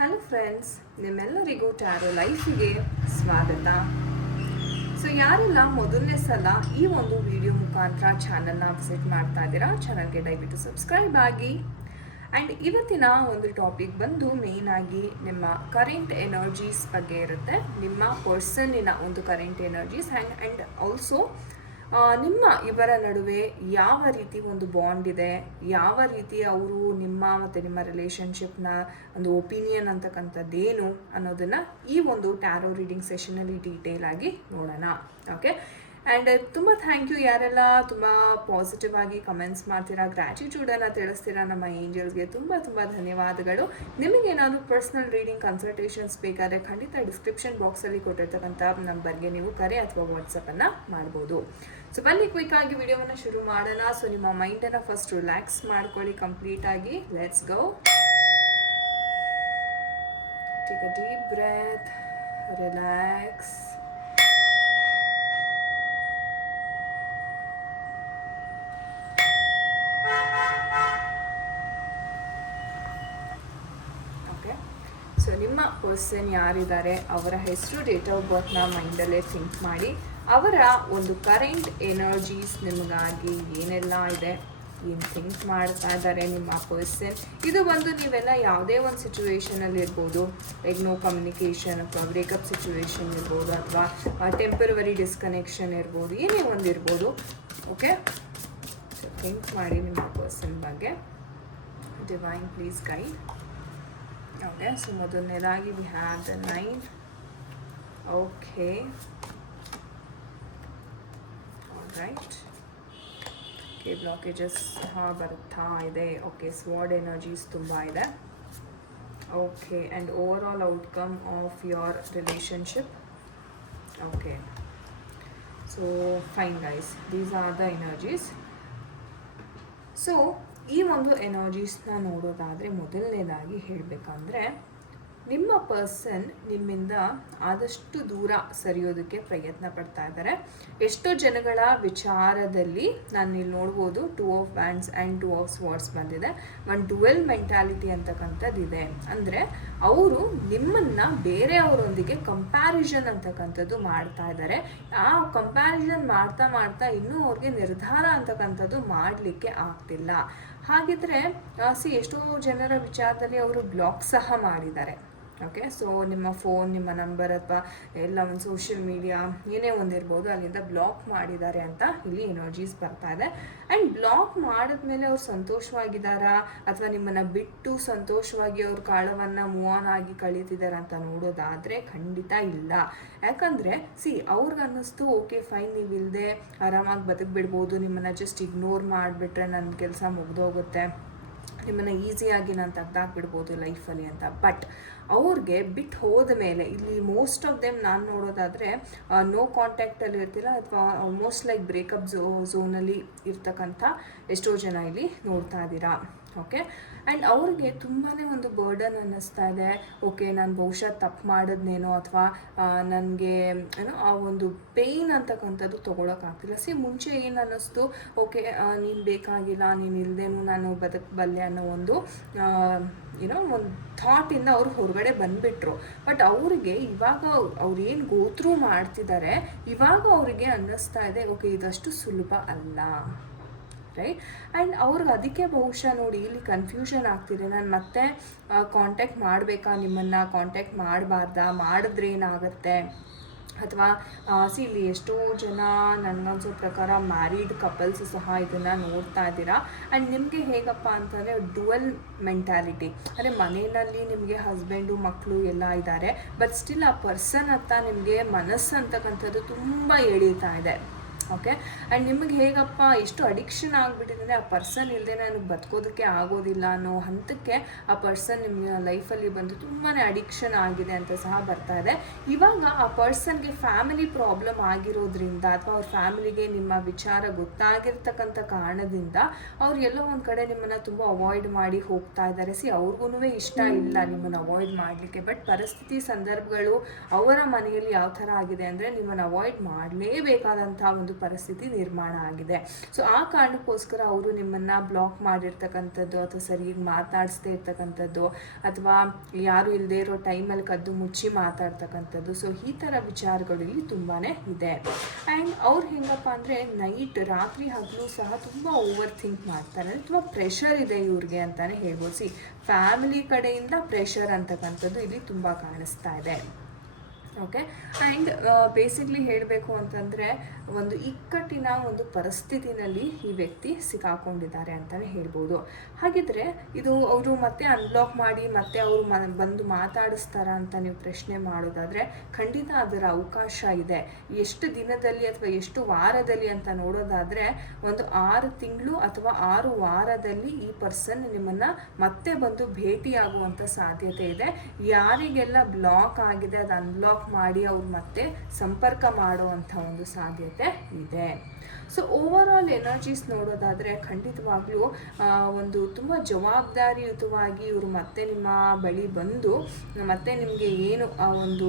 Hello friends, ನಿಮ್ಮೆಲ್ಲರಿಗೂ taro ಲೈಫಿಗೆ ಸ್ವಾಗತ. So ಯಾರೆಲ್ಲ ಮೊದಲನೇ ಸಲ ಈ ಒಂದು ವಿಡಿಯೋ ಮುಖಾಂತರ ಚಾನಲ್ನ ವಿಸಿಟ್ ಮಾಡ್ತಾ ಇದ್ದೀರಾ, ಚಾನಲ್ಗೆ ದಯವಿಟ್ಟು ಸಬ್ಸ್ಕ್ರೈಬ್ ಆಗಿ. ಆ್ಯಂಡ್ ಇವತ್ತಿನ ಒಂದು ಟಾಪಿಕ್ ಬಂದು ಮೇಯ್ನ್ ಆಗಿ ನಿಮ್ಮ ಕರೆಂಟ್ ಎನರ್ಜೀಸ್ ಬಗ್ಗೆ ಇರುತ್ತೆ. ನಿಮ್ಮ ಪರ್ಸನ್ನಿನ ಒಂದು ಕರೆಂಟ್ ಎನರ್ಜೀಸ್ ಆ್ಯಂಡ್ ಆಲ್ಸೋ ನಿಮ್ಮ ಇವರ ನಡುವೆ ಯಾವ ರೀತಿ ಒಂದು ಬಾಂಡ್ ಇದೆ, ಯಾವ ರೀತಿ ಅವರು ನಿಮ್ಮ ಮತ್ತು ನಿಮ್ಮ ರಿಲೇಷನ್ಶಿಪ್ನ ಒಂದು ಒಪಿನಿಯನ್ ಅಂತಕ್ಕಂಥದ್ದೇನು ಅನ್ನೋದನ್ನು ಈ ಒಂದು ಟ್ಯಾರೋ ರೀಡಿಂಗ್ ಸೆಷನಲ್ಲಿ ಡೀಟೇಲ್ ಆಗಿ ನೋಡೋಣ. ಓಕೆ. ಆ್ಯಂಡ್ ತುಂಬ ಥ್ಯಾಂಕ್ ಯು ಯಾರೆಲ್ಲ ತುಂಬ ಪಾಸಿಟಿವ್ ಆಗಿ ಕಮೆಂಟ್ಸ್ ಮಾಡ್ತೀರಾ, ಗ್ರ್ಯಾಟಿಟ್ಯೂಡನ್ನು ತಿಳಿಸ್ತೀರಾ ನಮ್ಮ ಏಂಜಲ್ಸ್ಗೆ ತುಂಬ ತುಂಬ ಧನ್ಯವಾದಗಳು. ನಿಮಗೇನಾದರೂ ಪರ್ಸ್ನಲ್ ರೀಡಿಂಗ್ ಕನ್ಸಲ್ಟೇಷನ್ಸ್ ಬೇಕಾದರೆ ಖಂಡಿತ ಡಿಸ್ಕ್ರಿಪ್ಷನ್ ಬಾಕ್ಸಲ್ಲಿ ಕೊಟ್ಟಿರ್ತಕ್ಕಂಥ ನಂಬರ್ಗೆ ನೀವು ಕರೆ ಅಥವಾ ವಾಟ್ಸಪ್ಪನ್ನು ಮಾಡ್ಬೋದು. ಸೊ ಬನ್ನಿ ಕ್ವಿಕ್ ಆಗಿ ವಿಡಿಯೋವನ್ನು ಶುರು ಮಾಡೋಣ. ಸೊ ನಿಮ್ಮ ಮೈಂಡನ್ನು ಫಸ್ಟ್ ರಿಲ್ಯಾಕ್ಸ್ ಮಾಡ್ಕೊಳ್ಳಿ ಕಂಪ್ಲೀಟಾಗಿ. Let's go. Take a deep breath, relax. So ನಿಮ್ಮ ಪರ್ಸನ್ ಯಾರಿದ್ದಾರೆ ಅವರ ಹೆಸರು, ಡೇಟ್ ಆಫ್ ಬರ್ತ್ನ ಮೈಂಡಲ್ಲೇ ಥಿಂಕ್ ಮಾಡಿ. ಅವರ ಒಂದು ಕರೆಂಟ್ ಎನರ್ಜೀಸ್ ನಿಮಗಾಗಿ ಏನೆಲ್ಲ ಇದೆ, ಏನು ಥಿಂಕ್ ಮಾಡ್ತಾ ಇದ್ದಾರೆ ನಿಮ್ಮ ಪರ್ಸನ್. ಇದು ಬಂದು ನೀವೆಲ್ಲ ಯಾವುದೇ ಒಂದು ಸಿಚುವೇಶನಲ್ಲಿ ಇರ್ಬೋದು, ಲೈಕ್ ನೋ ಕಮ್ಯುನಿಕೇಷನ್ ಅಥವಾ ಬ್ರೇಕಪ್ ಸಿಚುವೇಶನ್ ಇರ್ಬೋದು, ಅಥವಾ ಟೆಂಪರವರಿ ಡಿಸ್ಕನೆಕ್ಷನ್ ಇರ್ಬೋದು, ಏನೇ ಒಂದು ಇರ್ಬೋದು. ಓಕೆ, ಸೊ ಥಿಂಕ್ ಮಾಡಿ ನಿಮ್ಮ ಪರ್ಸನ್ ಬಗ್ಗೆ. Divine please guide. Okay, so ಮೊದಲನೇದಾಗಿ we have the 9. Okay, all right. Okay, blockages ಬರ್ತಾ ಇದೆ. Okay, sword energies ತುಂಬ ಇದೆ. Okay, and overall outcome of your relationship. Okay, so fine guys, these are the energies. So ಈ ಒಂದು ಎನರ್ಜೀಸ್ನ ನೋಡೋದಾದರೆ ಮೊದಲನೇದಾಗಿ ಹೇಳಬೇಕಂದ್ರೆ, ನಿಮ್ಮ ಪರ್ಸನ್ ನಿಮ್ಮಿಂದ ಆದಷ್ಟು ದೂರ ಸರಿಯೋದಕ್ಕೆ ಪ್ರಯತ್ನ ಪಡ್ತಾ ಇದ್ದಾರೆ. ಎಷ್ಟೋ ಜನಗಳ ವಿಚಾರದಲ್ಲಿ ನಾನು ಇಲ್ಲಿ ನೋಡ್ಬೋದು 2 ಆಫ್ ವ್ಯಾಂಡ್ಸ್ ಆ್ಯಂಡ್ 2 ಆಫ್ ಸ್ವಾರ್ಡ್ಸ್ ಬಂದಿದೆ. ಒಂದು ಡುವೆಲ್ ಮೆಂಟಾಲಿಟಿ ಅಂತಕ್ಕಂಥದ್ದಿದೆ. ಅಂದರೆ ಅವರು ನಿಮ್ಮನ್ನು ಬೇರೆಯವರೊಂದಿಗೆ ಕಂಪ್ಯಾರಿಸನ್ ಅಂತಕ್ಕಂಥದ್ದು ಮಾಡ್ತಾ ಇದ್ದಾರೆ. ಆ ಕಂಪ್ಯಾರಿಸನ್ ಮಾಡ್ತಾ ಮಾಡ್ತಾ ಇನ್ನೂ ಅವ್ರಿಗೆ ನಿರ್ಧಾರ ಅಂತಕ್ಕಂಥದ್ದು ಮಾಡಲಿಕ್ಕೆ ಆಗ್ತಿಲ್ಲ. ಹಾಗಿದ್ರೆ ಎಷ್ಟೋ ಜನರ ವಿಚಾರದಲ್ಲಿ ಅವರು ಬ್ಲಾಕ್ ಸಹ ಮಾಡಿದ್ದಾರೆ. ಓಕೆ, ಸೊ ನಿಮ್ಮ ಫೋನ್, ನಿಮ್ಮ ನಂಬರ್ ಅಥವಾ ಎಲ್ಲ ಒಂದು ಸೋಷಿಯಲ್ ಮೀಡಿಯಾ ಏನೇ ಒಂದಿರ್ಬೋದು, ಅಲ್ಲಿಂದ ಬ್ಲಾಕ್ ಮಾಡಿದ್ದಾರೆ ಅಂತ ಇಲ್ಲಿ ಎನರ್ಜೀಸ್ ಬರ್ತಾ ಇದೆ. ಆ್ಯಂಡ್ ಬ್ಲಾಕ್ ಮಾಡಿದ್ಮೇಲೆ ಅವ್ರು ಸಂತೋಷವಾಗಿದ್ದಾರಾ ಅಥವಾ ನಿಮ್ಮನ್ನು ಬಿಟ್ಟು ಸಂತೋಷವಾಗಿ ಅವ್ರ ಕಾಲವನ್ನು ಮೂವ್ ಆನ್ ಆಗಿ ಕಳೀತಿದ್ದಾರೆ ಅಂತ ನೋಡೋದಾದರೆ ಖಂಡಿತ ಇಲ್ಲ. ಯಾಕಂದರೆ ಅವ್ರಿಗೆ ಅನ್ನಿಸ್ತು ಓಕೆ ಫೈನ್, ನೀವು ಇಲ್ಲದೆ ಆರಾಮಾಗಿ ಬದುಕ್ಬಿಡ್ಬೋದು, ನಿಮ್ಮನ್ನು ಜಸ್ಟ್ ಇಗ್ನೋರ್ ಮಾಡಿಬಿಟ್ರೆ ನನ್ನ ಕೆಲಸ ಮುಗ್ದೋಗುತ್ತೆ, ನಿಮ್ಮನ್ನು ಈಸಿಯಾಗಿ ನಾನು ತೆಗ್ದಾಕ್ಬಿಡ್ಬೋದು ಲೈಫಲ್ಲಿ ಅಂತ. ಬಟ್ ಅವ್ರಿಗೆ ಬಿಟ್ಟು ಹೋದ ಮೇಲೆ ಇಲ್ಲಿ ಮೋಸ್ಟ್ ಆಫ್ ದೆಮ್ ನಾನು ನೋಡೋದಾದರೆ ನೋ ಕಾಂಟ್ಯಾಕ್ಟಲ್ಲಿ ಇರ್ತಿಲ್ಲ, ಅಥವಾ ಆಲ್ಮೋಸ್ಟ್ ಲೈಕ್ ಬ್ರೇಕಪ್ ಝೋನಲ್ಲಿ ಇರ್ತಕ್ಕಂಥ ಎಷ್ಟೋ ಜನ ಇಲ್ಲಿ ನೋಡ್ತಾ ಇದ್ದೀರಾ. ಓಕೆ, ಆ್ಯಂಡ್ ಅವ್ರಿಗೆ ತುಂಬಾ ಒಂದು ಬರ್ಡನ್ ಅನ್ನಿಸ್ತಾ ಇದೆ. ಓಕೆ, ನಾನು ಬಹುಶಃ ತಪ್ಪು ಮಾಡಿದ್ನೇನೋ, ಅಥವಾ ನನಗೆ ಏನೋ ಆ ಒಂದು ಪೇಯ್ನ್ ಅಂತಕ್ಕಂಥದ್ದು ತೊಗೊಳಕ್ಕಾಗ್ತಿಲ್ಲ. ಮುಂಚೆ ಏನು ಅನ್ನಿಸ್ತು, ಓಕೆ ನೀನು ಬೇಕಾಗಿಲ್ಲ, ನೀನು ಇಲ್ಲದೇನೂ ನಾನು ಬದುಕಬಲ್ಲೆ ಅನ್ನೋ ಒಂದು ಒಂದು ಥಾಟಿಂದ ಅವ್ರು ಹೊರಗಡೆ ಬಂದುಬಿಟ್ರು. ಬಟ್ ಅವ್ರಿಗೆ ಇವಾಗ ಅವ್ರು ಏನು ಗೋತ್ರೂ ಮಾಡ್ತಿದ್ದಾರೆ, ಇವಾಗ ಅವರಿಗೆ ಅನ್ನಿಸ್ತಾ ಇದೆ ಓಕೆ ಇದಷ್ಟು ಸುಲಭ ಅಲ್ಲ, ರೈಟ್. ಆ್ಯಂಡ್ ಅವ್ರಿಗೆ ಅದಕ್ಕೆ ಬಹುಶಃ ನೋಡಿ ಇಲ್ಲಿ ಕನ್ಫ್ಯೂಷನ್ ಆಗ್ತಿದೆ. ನಾನು ಮತ್ತೆ ಕಾಂಟ್ಯಾಕ್ಟ್ ಮಾಡಬೇಕಾ, ನಿಮ್ಮನ್ನು ಕಾಂಟ್ಯಾಕ್ಟ್ ಮಾಡಬಾರ್ದಾ, ಮಾಡಿದ್ರೆ ಏನಾಗುತ್ತೆ, ಅಥವಾ ಇಲ್ಲಿ ಎಷ್ಟೋ ಜನ ನನಗನ್ಸೋ ಪ್ರಕಾರ ಮ್ಯಾರಿಡ್ ಕಪಲ್ಸ್ ಸಹ ಇದನ್ನು ನೋಡ್ತಾ ಇದ್ದೀರಾ. ಆ್ಯಂಡ್ ನಿಮಗೆ ಹೇಗಪ್ಪ ಅಂತಂದರೆ ಡುವೆಲ್ ಮೆಂಟ್ಯಾಲಿಟಿ, ಅಂದರೆ ಮನೆಯಲ್ಲಿ ನಿಮಗೆ ಹಸ್ಬೆಂಡು ಮಕ್ಕಳು ಎಲ್ಲ ಇದ್ದಾರೆ, ಬಟ್ ಸ್ಟಿಲ್ ಆ ಪರ್ಸನ್ ಹತ್ತ ನಿಮಗೆ ಮನಸ್ಸು ಅಂತಕ್ಕಂಥದ್ದು ತುಂಬ ಎಳೀತಾ ಇದೆ. ಓಕೆ, ಆ್ಯಂಡ್ ನಿಮಗೆ ಹೇಗಪ್ಪ ಎಷ್ಟು ಅಡಿಕ್ಷನ್ ಆಗಿಬಿಟ್ಟಿದೆ, ಆ ಪರ್ಸನ್ ಇಲ್ಲದೆ ನನಗೆ ಬದುಕೋದಕ್ಕೆ ಆಗೋದಿಲ್ಲ ಅನ್ನೋ ಹಂತಕ್ಕೆ ಆ ಪರ್ಸನ್ ನಿಮ್ಮ ಲೈಫಲ್ಲಿ ಬಂದು ತುಂಬಾ ಅಡಿಕ್ಷನ್ ಆಗಿದೆ ಅಂತ ಸಹ ಬರ್ತಾ ಇದೆ. ಇವಾಗ ಆ ಪರ್ಸನ್ಗೆ ಫ್ಯಾಮಿಲಿ ಪ್ರಾಬ್ಲಮ್ ಆಗಿರೋದ್ರಿಂದ, ಅಥವಾ ಅವ್ರ ಫ್ಯಾಮಿಲಿಗೆ ನಿಮ್ಮ ವಿಚಾರ ಗೊತ್ತಾಗಿರ್ತಕ್ಕಂಥ ಕಾರಣದಿಂದ ಅವ್ರು ಎಲ್ಲೋ ಒಂದು ಕಡೆ ನಿಮ್ಮನ್ನು ತುಂಬ ಅವಾಯ್ಡ್ ಮಾಡಿ ಹೋಗ್ತಾ ಇದ್ದಾರೆ. ಅವ್ರಿಗೂ ಇಷ್ಟ ಇಲ್ಲ ನಿಮ್ಮನ್ನು ಅವಾಯ್ಡ್ ಮಾಡಲಿಕ್ಕೆ, ಬಟ್ ಪರಿಸ್ಥಿತಿ ಸಂದರ್ಭಗಳು ಅವರ ಮನೆಯಲ್ಲಿ ಯಾವ ಥರ ಆಗಿದೆ ಅಂದರೆ ನಿಮ್ಮನ್ನು ಅವಾಯ್ಡ್ ಮಾಡಲೇಬೇಕಾದಂಥ ಒಂದು ಪರಿಸ್ಥಿತಿ ನಿರ್ಮಾಣ ಆಗಿದೆ. ಸೊ ಆ ಕಾರಣಕ್ಕೋಸ್ಕರ ಅವರು ನಿಮ್ಮನ್ನು ಬ್ಲಾಕ್ ಮಾಡಿರ್ತಕ್ಕಂಥದ್ದು ಅಥವಾ ಸರಿಯಾಗಿ ಮಾತಾಡಿಸ್ದೇ ಇರ್ತಕ್ಕಂಥದ್ದು ಅಥವಾ ಯಾರು ಇಲ್ಲದೆ ಇರೋ ಟೈಮಲ್ಲಿ ಕದ್ದು ಮುಚ್ಚಿ ಮಾತಾಡ್ತಕ್ಕಂಥದ್ದು. ಸೊ ಈ ಥರ ವಿಚಾರಗಳು ಇಲ್ಲಿ ತುಂಬಾ ಇದೆ. ಆ್ಯಂಡ್ ಅವ್ರು ಹೆಂಗಪ್ಪ ಅಂದರೆ ನೈಟ್ ರಾತ್ರಿ ಹಗಲು ಸಹ ತುಂಬ ಓವರ್ ಥಿಂಕ್ ಮಾಡ್ತಾರೆ, ತುಂಬ ಪ್ರೆಷರ್ ಇದೆ ಇವ್ರಿಗೆ ಅಂತಲೇ ಹೇಳ್ಬೋದು. ಫ್ಯಾಮಿಲಿ ಕಡೆಯಿಂದ ಪ್ರೆಷರ್ ಅಂತಕ್ಕಂಥದ್ದು ಇಲ್ಲಿ ತುಂಬ ಕಾಣಿಸ್ತಾ ಇದೆ. ಓಕೆ, ಆ್ಯಂಡ್ ಬೇಸಿಕ್ಲಿ ಹೇಳಬೇಕು ಅಂತಂದರೆ ಒಂದು ಇಕ್ಕಟ್ಟಿನ ಒಂದು ಪರಿಸ್ಥಿತಿನಲ್ಲಿ ಈ ವ್ಯಕ್ತಿ ಸಿಕ್ಕಾಕೊಂಡಿದ್ದಾರೆ ಅಂತಲೇ ಹೇಳ್ಬೋದು. ಹಾಗಿದ್ರೆ ಇದು ಅವರು ಮತ್ತೆ ಅನ್ಬ್ಲಾಕ್ ಮಾಡಿ ಮತ್ತೆ ಅವರು ಬಂದು ಮಾತಾಡಿಸ್ತಾರ ಅಂತ ನೀವು ಪ್ರಶ್ನೆ ಮಾಡೋದಾದರೆ ಖಂಡಿತ ಅದರ ಅವಕಾಶ ಇದೆ. ಎಷ್ಟು ದಿನದಲ್ಲಿ ಅಥವಾ ಎಷ್ಟು ವಾರದಲ್ಲಿ ಅಂತ ನೋಡೋದಾದರೆ ಒಂದು 6 ತಿಂಗಳು ಅಥವಾ 6 ವಾರದಲ್ಲಿ ಈ ಪರ್ಸನ್ ನಿಮ್ಮನ್ನು ಮತ್ತೆ ಬಂದು ಭೇಟಿಯಾಗುವಂಥ ಸಾಧ್ಯತೆ ಇದೆ. ಯಾರಿಗೆಲ್ಲ ಬ್ಲಾಕ್ ಆಗಿದೆ ಅದು ಅನ್ಬ್ಲಾಕ್ ಮಾಡಿ ಅವ್ರು ಮತ್ತೆ ಸಂಪರ್ಕ ಮಾಡುವಂಥ ಒಂದು ಸಾಧ್ಯತೆ ಇದೆ. ಸೊ ಓವರ್ ಆಲ್ ಎನರ್ಜೀಸ್ ನೋಡೋದಾದರೆ ಖಂಡಿತವಾಗ್ಲೂ ಒಂದು ತುಂಬ ಜವಾಬ್ದಾರಿಯುತವಾಗಿ ಇವರು ಮತ್ತೆ ನಿಮ್ಮ ಬಳಿ ಬಂದು ಮತ್ತೆ ನಿಮಗೆ ಏನು ಒಂದು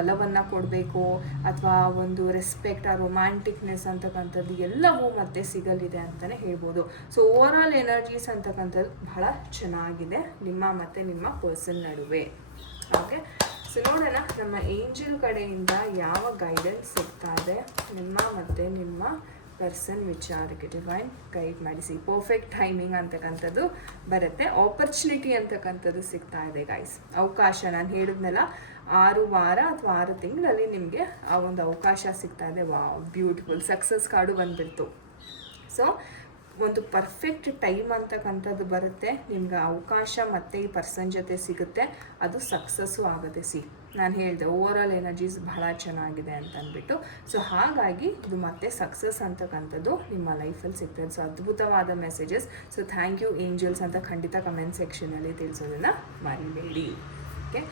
ಒಲವನ್ನು ಕೊಡಬೇಕು ಅಥವಾ ಒಂದು ರೆಸ್ಪೆಕ್ಟ್, ಆ ರೊಮ್ಯಾಂಟಿಕ್ನೆಸ್ ಅಂತಕ್ಕಂಥದ್ದು ಎಲ್ಲವೂ ಮತ್ತೆ ಸಿಗಲಿದೆ ಅಂತಲೇ ಹೇಳ್ಬೋದು. ಸೊ ಓವರ್ ಆಲ್ ಎನರ್ಜೀಸ್ ಅಂತಕ್ಕಂಥದ್ದು ಬಹಳ ಚೆನ್ನಾಗಿದೆ ನಿಮ್ಮ ಮತ್ತು ನಿಮ್ಮ ಪರ್ಸನ್ ನಡುವೆ. ಓಕೆ, ಸೊ ನೋಡೋಣ ನಮ್ಮ ಏಂಜಲ್ ಕಡೆಯಿಂದ ಯಾವ ಗೈಡೆನ್ಸ್ ಸಿಗ್ತಾ ಇದೆ ನಿಮ್ಮ ಮತ್ತು ನಿಮ್ಮ ಪರ್ಸನ್ ವಿಚಾರಕ್ಕೆ. ಡಿವೈನ್ ಗೈಡ್ ಮಾಡಿಸಿ. ಪರ್ಫೆಕ್ಟ್ ಟೈಮಿಂಗ್ ಅಂತಕ್ಕಂಥದ್ದು ಬರುತ್ತೆ, ಆಪರ್ಚುನಿಟಿ ಅಂತಕ್ಕಂಥದ್ದು ಸಿಗ್ತಾ ಇದೆ ಗೈಸ್. ಅವಕಾಶ ನಾನು ಹೇಳಿದ್ನಲ್ಲ 6 ವಾರ ಅಥವಾ 6 ತಿಂಗಳಲ್ಲಿ ನಿಮಗೆ ಆ ಒಂದು ಅವಕಾಶ ಸಿಗ್ತಾ ಇದೆ. Wow, beautiful. ಸಕ್ಸಸ್ ಕಾರ್ಡು ಬಂದುಬಿಡ್ತು. ಸೊ ಒಂದು ಪರ್ಫೆಕ್ಟ್ ಟೈಮ್ ಅಂತಕ್ಕಂಥದ್ದು ಬರುತ್ತೆ, ನಿಮ್ಗೆ ಅವಕಾಶ ಮತ್ತು ಈ ಪರ್ಸನ್ ಜೊತೆ ಸಿಗುತ್ತೆ, ಅದು ಸಕ್ಸಸ್ಸು ಆಗುತ್ತೆ. ನಾನು ಹೇಳಿದೆ ಓವರ್ ಆಲ್ ಎನರ್ಜೀಸ್ ಬಹಳ ಚೆನ್ನಾಗಿದೆ ಅಂತ ಅಂದ್ಬಿಟ್ಟು. ಸೊ ಹಾಗಾಗಿ ಇದು ಮತ್ತೆ ಸಕ್ಸಸ್ ಅಂತಕ್ಕಂಥದ್ದು ನಿಮ್ಮ ಲೈಫಲ್ಲಿ ಸಿಗ್ತದೆ. ಸೊ ಅದ್ಭುತವಾದ messages. So thank you angels ಅಂತ ಖಂಡಿತ ಕಮೆಂಟ್ ಸೆಕ್ಷನಲ್ಲಿ ತಿಳಿಸೋದನ್ನು ಮರಿಬೇಡಿ. ಓಕೆ,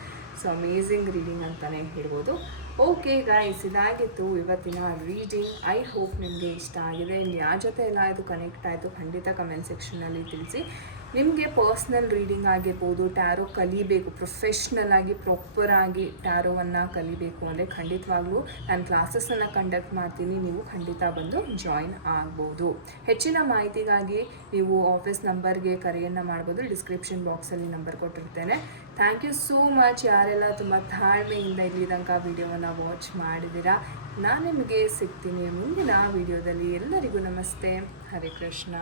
ಸೊ ಅಮೇಝಿಂಗ್ ರೀಡಿಂಗ್ ಅಂತಲೇ ಹೇಳ್ಬೋದು. ಓಕೆ ಗೈಸ್, ಇದಾಗಿತ್ತು ಇವತ್ತಿನ ರೀಡಿಂಗ್. ಐ ಹೋಪ್ ನಿಮಗೆ ಇಷ್ಟ ಆಗಿದೆ. ಯಾರ ಜೊತೆ ಎಲ್ಲ ಇದು ಕನೆಕ್ಟ್ ಆಯಿತು ಖಂಡಿತ ಕಮೆಂಟ್ ಸೆಕ್ಷನಲ್ಲಿ ತಿಳಿಸಿ. ನಿಮಗೆ ಪರ್ಸ್ನಲ್ ರೀಡಿಂಗ್ ಆಗಿರ್ಬೋದು, ಟ್ಯಾರೋ ಕಲಿಬೇಕು, ಪ್ರೊಫೆಷ್ನಲ್ ಆಗಿ ಪ್ರಾಪರಾಗಿ ಟ್ಯಾರೋವನ್ನು ಕಲಿಬೇಕು ಅಂದರೆ ಖಂಡಿತವಾಗ್ಲೂ ನಾನು ಕ್ಲಾಸಸ್ಸನ್ನು ಕಂಡಕ್ಟ್ ಮಾಡ್ತೀನಿ. ನೀವು ಖಂಡಿತ ಬಂದು ಜಾಯಿನ್ ಆಗ್ಬೋದು. ಹೆಚ್ಚಿನ ಮಾಹಿತಿಗಾಗಿ ನೀವು ಆಫೀಸ್ ನಂಬರ್ಗೆ ಕರೆಯನ್ನು ಮಾಡ್ಬೋದು. ಡಿಸ್ಕ್ರಿಪ್ಷನ್ ಬಾಕ್ಸಲ್ಲಿ ನಂಬರ್ ಕೊಟ್ಟಿರ್ತೇನೆ. ಥ್ಯಾಂಕ್ ಯು ಸೋ ಮಚ್ ಯಾರೆಲ್ಲ ತುಂಬ ತಾಳ್ಮೆಯಿಂದ ಇಲ್ಲಿ ತನಕ ವಿಡಿಯೋವನ್ನು ವಾಚ್ ಮಾಡಿದ್ದೀರಾ. ನಾನು ನಿಮಗೆ ಸಿಗ್ತೀನಿ ಮುಂದಿನ ವಿಡಿಯೋದಲ್ಲಿ. ಎಲ್ಲರಿಗೂ ನಮಸ್ತೆ. ಹರೇ ಕೃಷ್ಣ.